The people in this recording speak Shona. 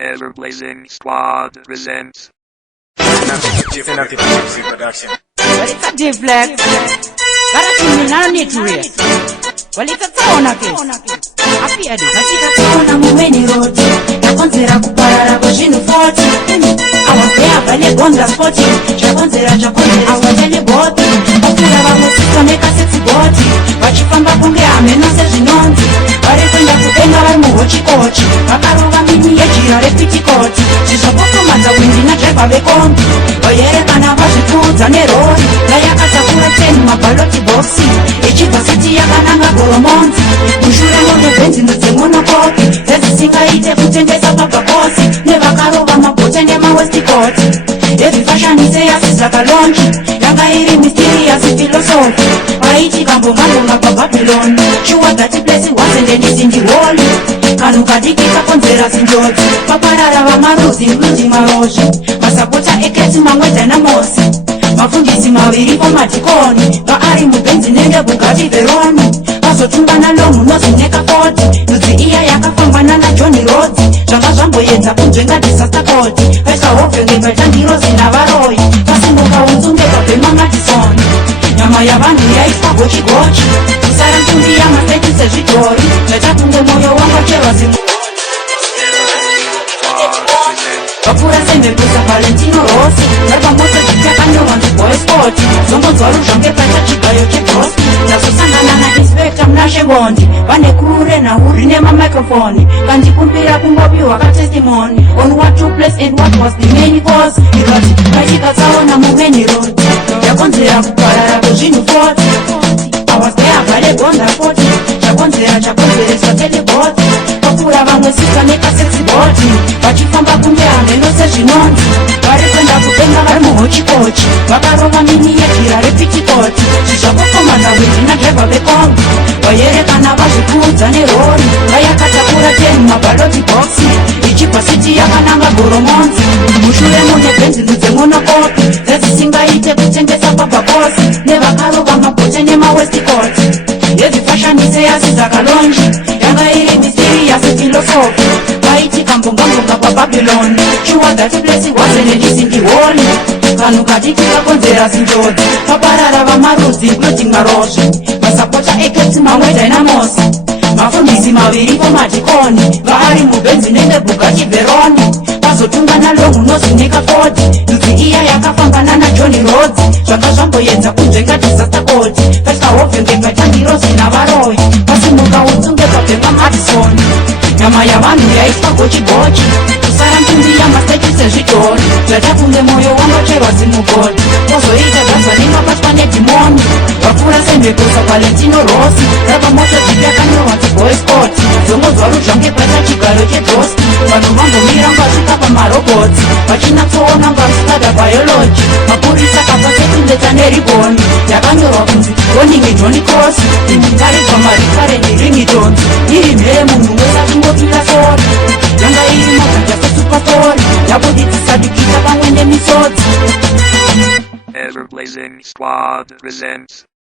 Everblazing Squad presents. Walita Deflex. Karati nani need to race. Walita taona ke. Happy adi. Katika taona mumeni road. Yakonzera kuparara kuzvinu 40. Awapea vale bonga spoti. Chakonzera awatele boti. Wakura vamwe sika meka sexy boti. Wachifamba kunge ameno sezvinonzi. Varikwenda kudenga vari muhochikochi. Vakaruva mini yejira repitikoti. Zvizopotomadza windi na driver vekombi. Vayerekana vazvifudza nerori. Vayakatakura 10 mabaloti boxi. Ichibva city yakananga goromonzi. Mushure moto benzi ndodzemonokopi. Dzedzisingaite kutengesa papakosi. Nevakarova mabhote nemawestikoti. Every fashion ise yasiza kalonji. Yanga iri mysterious philosophy. Vaiti kambomandonga paBabylon. Sure that place wasn't anything to hold. Kanukadikika konzera sinjodzi. Paparara vamaruzi including maroshi. Masapota eketi mamwedza namosi. Mafundisi maviri pamadhikoni. Vaari mubenzi nende Bugatti Veroni. Vazotungana lomu nozineka 40. Ndudzi iya yakafambana naJohnny Rhodes. Zvanga zvamboedza kunzvenga disaster court. Vaisahofenge vatandirozi navaroi. Vasimuka unzunge pabhema Madison. Nyama yavanhu yaiswa gochi-gochi. Kusara ntumbi yamaseti sezvidhori. Zvatakunge moyo wangocherwa zimu. Vapura sembepusa Valentino Rossi. Vari pamoto chikanyorwa nziboy sport. Zombonzwa ruzvonge paita chigayo chebroski. Ndazosangana nainspector Mnashe Bondi. Vane kure nahuri nemamicrophone. Kandikumbira kungopiwa katestimony on what took place and what was the main cause. Ikati kaitika tsaona mumeni road. Yakonzera kuparara kwezvinhu 40. I was there vale bonda 40. Chakonzereswa teleboti. Vakura vamwe sika neka sexy body. Vachifamba kunge hameno sezvinonzi. Vari kwenda kudenga vari muhochikochi. Vakarova mini yejira repitikoti. Zvizopotomadza windi na driver vekombi. Vayerekana vazvifudza nerori. Vayakatakura 10 mabaloti boxi. Ichibva city yakananga goromonzi. Mushure mune benzi ndudzemonokopi. Dzedzisingaite kutengesa papakosi. Nevakarova mabhote nemawestikoti. Every fashion ise yasiza kalonji. Yanga iri mysterious philosophy. Vaiti kambonga paBabylon. Sure that place wasn't anything to hold. Kanukadikika konzera sinjodzi. Paparara vamaruzi including maroshi. Masapota eketi mamwedza namosi. Mafundisi maviri pamadhikoni. Vaari mubenzi nende Bugatti Veroni. Vazotungana lomu nozineka 40. Ndudzi iya yakafambana naJohnny Rhodes. Zvanga zvamboedza kunzvenga disaster court. Vaisahofenge vatandirozi navaroi. Vasimuka unzunge pabhema Madison. Nyama yavanhu yaiswa gochi-gochi. Kusara ntumbi yamaseti sezvidhori. Zvatakunge moyo wangocherwa zimugodi. Kozoita gazva ringabatwa nedhimoni. Vapfuura sembepusa Valentino Rossi. Rapamoto yakanyorwa nziboy sport. Zombonzwa ruzvonge paita chigaro chebroski. Vanhu vambomira ngazvika pamarobhotsi. Vachinatsoona ngazvikada biology. Mapurisa kapasekumbeta neribhoni. Yakanyorwa kunzi warning Johnny Cross. Imutarigwa marikareni ringitones. Iri mhere munhu wese achingopira sori. Yanga iri maganja sesuperstory. Yabudidzisadikisa pamwe nemisodzi. Everblazing Squad presents.